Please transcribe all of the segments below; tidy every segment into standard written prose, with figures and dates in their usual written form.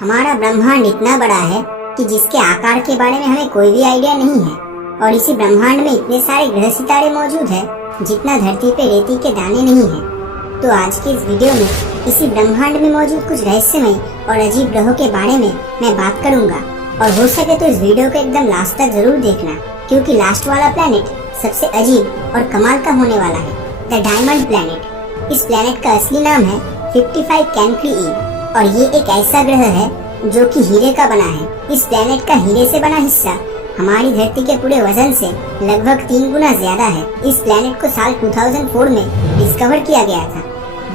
हमारा ब्रह्मांड इतना बड़ा है कि जिसके आकार के बारे में हमें कोई भी आइडिया नहीं है। और इसी ब्रह्मांड में इतने सारे ग्रह सितारे मौजूद हैं जितना धरती पे रेती के दाने नहीं हैं। तो आज की इस वीडियो में इसी ब्रह्मांड में मौजूद कुछ रहस्यमय और अजीब ग्रहों के बारे में मैं बात करूंगा। और हो सके तो इस वीडियो को एकदम लास्ट तक जरूर देखना, क्योंकि लास्ट वाला प्लेनेट सबसे अजीब और कमाल का होने वाला है, द डायमंड प्लेनेट। इस प्लेनेट का असली नाम है 55 कैंक्री ई और ये एक ऐसा ग्रह है जो कि हीरे का बना है। इस प्लेनेट का हीरे से बना हिस्सा हमारी धरती के पूरे वजन से लगभग 3 गुना ज्यादा है। इस प्लेनेट को साल 2004 में डिस्कवर किया गया था।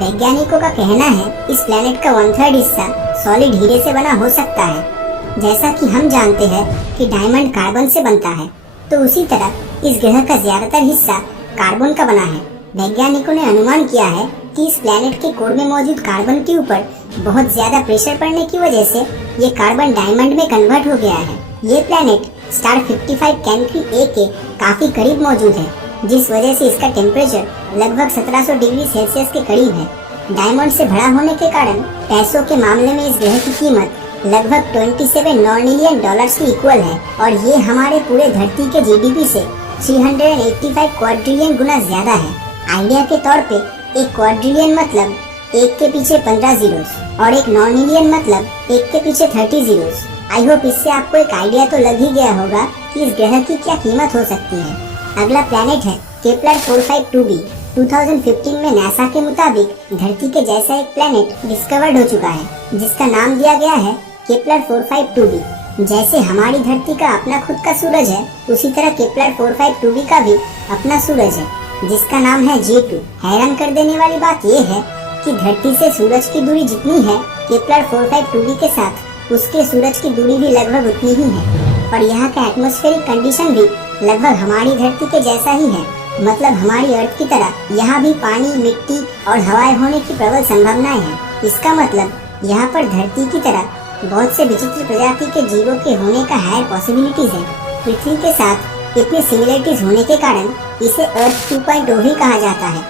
वैज्ञानिकों का कहना है इस प्लेनेट का 1/3 हिस्सा सॉलिड हीरे से बना हो सकता है। जैसा कि हम जानते हैं कि डायमंड कार्बन से बनता है, तो उसी तरह इस ग्रह का ज्यादातर हिस्सा कार्बन का बना है। वैज्ञानिकों ने अनुमान किया है कि इस प्लेनेट के कोर में मौजूद कार्बन के ऊपर बहुत ज्यादा प्रेशर पड़ने की वजह से ये कार्बन डायमंड में कन्वर्ट हो गया है। ये प्लेनेट स्टार 55 कैंक्री ए के काफी करीब मौजूद है, जिस वजह से इसका टेम्परेचर लगभग 1700 डिग्री सेल्सियस के करीब है। डायमंड से भरा होने के कारण पैसों के मामले में इस ग्रह की कीमत लगभग 27 नॉर्निलियन डॉलर्स की इक्वल है और ये हमारे पूरे धरती के जीडीपी से 385 क्वाड्रिलियन गुना ज्यादा है। आइडिया के तौर पे एक क्वाड्रिलियन मतलब एक के पीछे 15 जीरोस और एक नॉर्निलियन मतलब एक के पीछे 30 जीरोस। आई होप इससे आपको एक आइडिया तो लग ही गया होगा कि इस ग्रह की क्या कीमत हो सकती है। अगला प्लेनेट है केपलर 452b। 2015 में नासा के मुताबिक धरती के जैसा एक प्लेनेट डिस्कवर्ड हो चुका है, जिसका नाम दिया गया है केपलर 452b। जैसे हमारी धरती का अपना खुद का सूरज है, उसी तरह केपलर 452b का भी अपना सूरज है, जिसका नाम है J2। हैरान कर देने वाली बात यह है कि धरती से सूरज की दूरी जितनी है, केपलर 452b के साथ उसके सूरज की दूरी भी लगभग उतनी ही है। और यहाँ का एटमॉस्फेरिक कंडीशन भी लगभग हमारी धरती के जैसा ही है। मतलब हमारी अर्थ की तरह यहाँ भी पानी, मिट्टी और हवाएं होने की प्रबल संभावनाएं हैं। इसका मतलब यहाँ पर धरती की तरह बहुत से विचित्र प्रजाति के जीवों के होने का हायर पॉसिबिलिटीज है। पृथ्वी के साथ इतनी सिमिलरिटीज होने के कारण इसे अर्थ 2.0 भी कहा जाता है।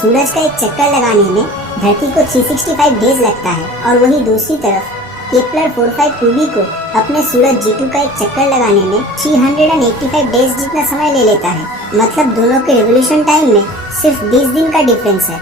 सूरज का एक चक्कर लगाने में धरती को 365 डेज लगता है और वही दूसरी तरफ केपलर 452b को अपने सूरज J2 का एक चक्कर लगाने में 385 डेज जितना समय ले लेता है। मतलब दोनों के रिवोल्यूशन टाइम में सिर्फ 20 दिन का डिफरेंस है।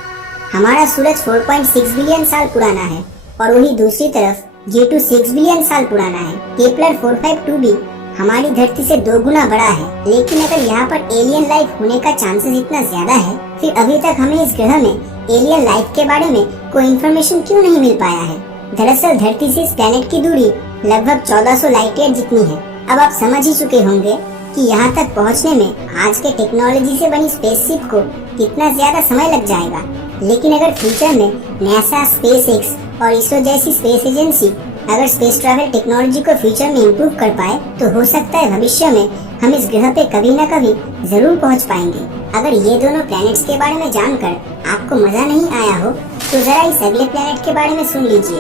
हमारा सूरज 4.6 बिलियन साल पुराना है और वही दूसरी तरफ J2 6 बिलियन साल पुराना है। केपलर 452b हमारी धरती से 2 गुना बड़ा है। लेकिन अगर यहाँ पर एलियन लाइफ होने का चांसेस इतना ज्यादा है, फिर अभी तक हमें इस ग्रह में एलियन लाइफ के बारे में कोई इन्फॉर्मेशन क्यों नहीं मिल पाया है। दरअसल धरती से इस प्लेनेट की दूरी लगभग 1400 लाइट ईयर जितनी है। अब आप समझ ही चुके होंगे कि यहाँ तक पहुँचने में आज के टेक्नोलॉजी से बनी स्पेसशिप को कितना ज्यादा समय लग जाएगा। लेकिन अगर फ्यूचर में नासा, स्पेसएक्स और इसरो जैसी स्पेस एजेंसी अगर स्पेस ट्रैवल टेक्नोलॉजी को फ्यूचर में इम्प्रूव कर पाए, तो हो सकता है भविष्य में हम इस ग्रह पे कभी न कभी जरूर पहुंच पाएंगे। अगर ये दोनों प्लैनेट्स के बारे में जानकर आपको मजा नहीं आया हो, तो जरा इस अगले प्लैनेट के बारे में सुन लीजिए।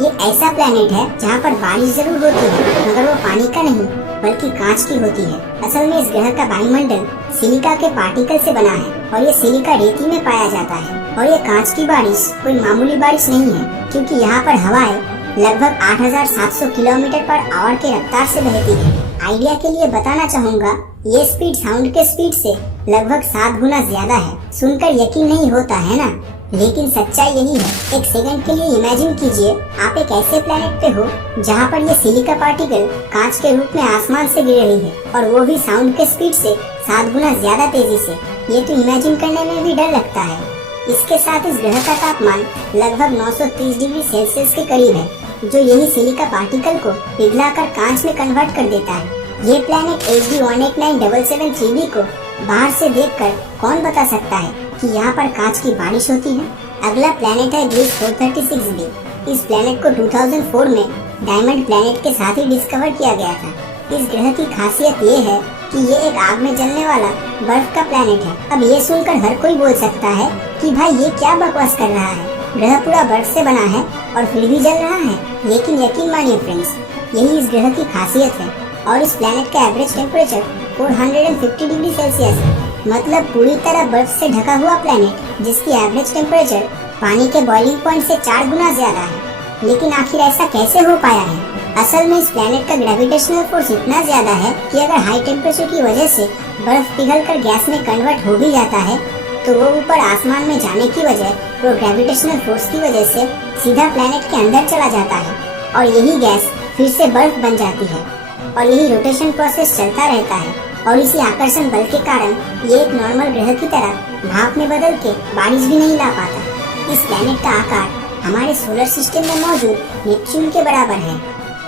ये ऐसा प्लैनेट है जहाँ पर बारिश जरूर होती है, मगर वो पानी का नहीं बल्कि कांच की होती है। असल में इस ग्रह का वायुमंडल सिलिका के पार्टिकल से बना है और ये सिलिका रेती में पाया जाता है। और ये कांच की बारिश कोई मामूली बारिश नहीं है, क्योंकि यहाँ पर हवाएं लगभग 8700 किलोमीटर पर आवर के रफ्तार से बहती है। आइडिया के लिए बताना चाहूँगा, ये स्पीड साउंड के स्पीड से लगभग 7 गुना ज्यादा है। सुनकर यकीन नहीं होता है ना, लेकिन सच्चाई यही है। एक सेकंड के लिए इमेजिन कीजिए आप एक ऐसे प्लेनेट पे हो जहाँ पर ये सिलिका पार्टिकल कांच के रूप में आसमान से गिर रही है, और वो भी साउंड के स्पीड से 7 गुना ज्यादा तेजी से। ये तो इमेजिन करने में भी डर लगता है। इसके साथ इस ग्रह का तापमान लगभग 930 डिग्री सेल्सियस के करीब है, जो यही सिलिका पार्टिकल को पिघलाकर कांच में कन्वर्ट कर देता है। ये प्लेनेट HD 189773b को बाहर से देखकर कौन बता सकता है कि यहाँ पर कांच की बारिश होती है। अगला प्लेनेट है ग्लिस 436b। इस प्लेनेट को 2004 में डायमंड प्लेनेट के साथ ही डिस्कवर किया गया था। इस ग्रह की खासियत ये है कि ये एक आग में जलने वाला बर्फ का प्लेनेट है। अब ये सुनकर हर कोई बोल सकता है कि भाई ये क्या बकवास कर रहा है, ग्रह पूरा बर्फ से बना है और फिर भी जल रहा है। लेकिन यकीन मानिए फ्रेंड्स, यही इस ग्रह की खासियत है। और इस प्लेनेट का एवरेज टेम्परेचर 450 डिग्री सेल्सियस है। मतलब पूरी तरह बर्फ से ढका हुआ प्लेनेट जिसकी एवरेज टेम्परेचर पानी के बॉइलिंग पॉइंट से 4 गुना ज्यादा है। लेकिन आखिर ऐसा कैसे हो पाया है? असल में इस प्लेनेट का ग्रेविटेशनल फोर्स इतना ज्यादा है कि अगर हाई टेम्परेचर की वजह से बर्फ पिघलकर गैस में कन्वर्ट हो भी जाता है तो वो ऊपर आसमान में जाने की बजाय वो ग्रेविटेशनल फोर्स की वजह से सीधा प्लेनेट के अंदर चला जाता है और यही गैस फिर से बर्फ बन जाती है और यही रोटेशन प्रोसेस चलता रहता है और इसी आकर्षण बल के कारण ये एक नॉर्मल ग्रह की तरह भाप में बदल के बारिश भी नहीं ला पाता। इस प्लेनेट का आकार हमारे सोलर सिस्टम में मौजूद नेपच्यून के बराबर है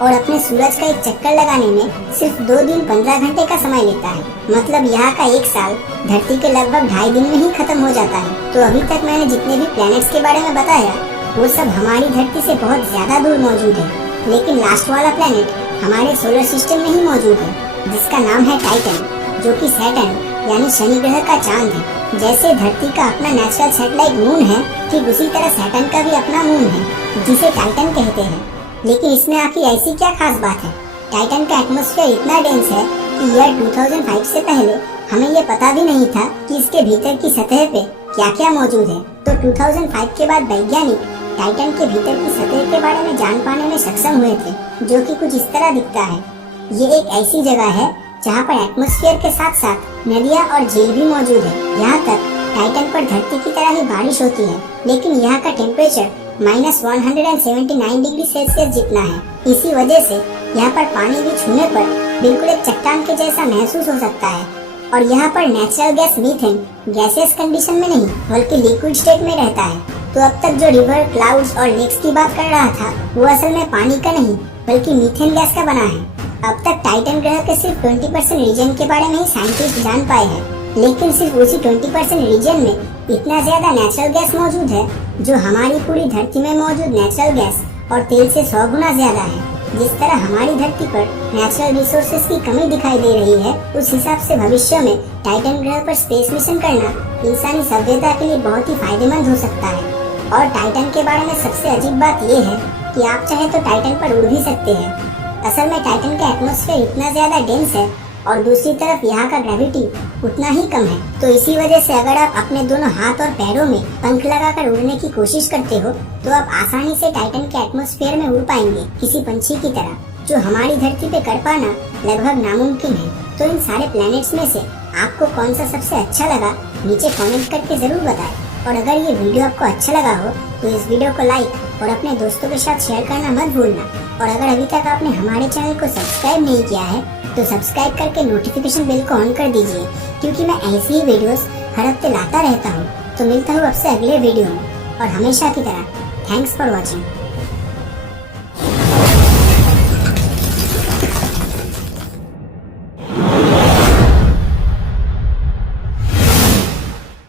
और अपने सूरज का एक चक्कर लगाने में सिर्फ 2 दिन 15 घंटे का समय लेता है। मतलब यहाँ का 1 साल धरती के लगभग 2.5 दिन में ही खत्म हो जाता है। तो अभी तक मैंने जितने भी प्लैनेट्स के बारे में बताया वो सब हमारी धरती से बहुत ज्यादा दूर मौजूद है, लेकिन लास्ट वाला प्लैनेट हमारे सोलर सिस्टम में ही मौजूद है जिसका नाम है टाइटन, जो कि सैटर्न यानी शनि ग्रह का चांद है। जैसे धरती का अपना नेचुरल सैटेलाइट मून है, ठीक उसी तरह सैटर्न का भी अपना मून है जिसे टाइटन कहते हैं। लेकिन इसमें आखिर ऐसी क्या खास बात है? टाइटन का एटमॉस्फेयर इतना डेंस है कि ईयर 2005 से पहले हमें ये पता भी नहीं था कि इसके भीतर की सतह पे क्या क्या मौजूद है। तो 2005 के बाद वैज्ञानिक टाइटन के भीतर की सतह के बारे में जान पाने में सक्षम हुए थे, जो कि कुछ इस तरह दिखता है। ये एक ऐसी जगह है जहाँ पर एटमॉस्फेयर के साथ साथ नदियाँ और झील भी मौजूद है। यहाँ तक टाइटन पर धरती की तरह ही बारिश होती है, लेकिन यहाँ का टेम्परेचर -179 डिग्री सेल्सियस जितना है। इसी वजह से यहाँ पर पानी भी छूने पर बिल्कुल एक चट्टान के जैसा महसूस हो सकता है। और यहाँ पर natural gas methane gaseous condition में नहीं बल्कि लिक्विड स्टेट में रहता है। तो अब तक जो रिवर, क्लाउड्स और लेक्स की बात कर रहा था वो असल में पानी का नहीं बल्कि मीथेन गैस का बना है। अब तक टाइटन ग्रह के सिर्फ 20% रीजन के बारे में ही साइंटिस्ट जान पाए हैं, लेकिन सिर्फ उसी 20% रीजन में इतना ज्यादा नेचुरल गैस मौजूद है जो हमारी पूरी धरती में मौजूद नेचुरल गैस और तेल से 100 गुना ज्यादा है। जिस तरह हमारी धरती पर नेचुरल रिसोर्सेज की कमी दिखाई दे रही है, उस हिसाब से भविष्य में टाइटन ग्रह पर स्पेस मिशन करना इंसानी सभ्यता के लिए बहुत ही फायदेमंद हो सकता है। और टाइटन के बारे में सबसे अजीब बात यह है कि आप चाहे तो टाइटन पर उड़ भी सकते हैं। असल में टाइटन का एटमॉस्फेयर इतना ज्यादा डेंस है और दूसरी तरफ यहाँ का ग्रेविटी उतना ही कम है। तो इसी वजह से अगर आप अपने दोनों हाथ और पैरों में पंख लगाकर उड़ने की कोशिश करते हो तो आप आसानी से टाइटन के एटमॉस्फेयर में उड़ पाएंगे किसी पंछी की तरह, जो हमारी धरती पे कर पाना लगभग नामुमकिन है। तो इन सारे प्लैनेट्स में से आपको कौन सा सबसे अच्छा लगा नीचे कमेंट करके जरूर बताएं। और अगर ये वीडियो आपको अच्छा लगा हो तो इस वीडियो को लाइक और अपने दोस्तों के साथ शेयर करना मत भूलना। और अगर अभी तक आपने हमारे चैनल को सब्सक्राइब नहीं किया है तो सब्सक्राइब करके नोटिफिकेशन बेल को ऑन कर दीजिए, क्योंकि मैं ऐसी ही वीडियोस हर हफ्ते लाता रहता हूँ। तो मिलता हूँ आपसे अगले वीडियो में और हमेशा की तरह थैंक्स फॉर वॉचिंग।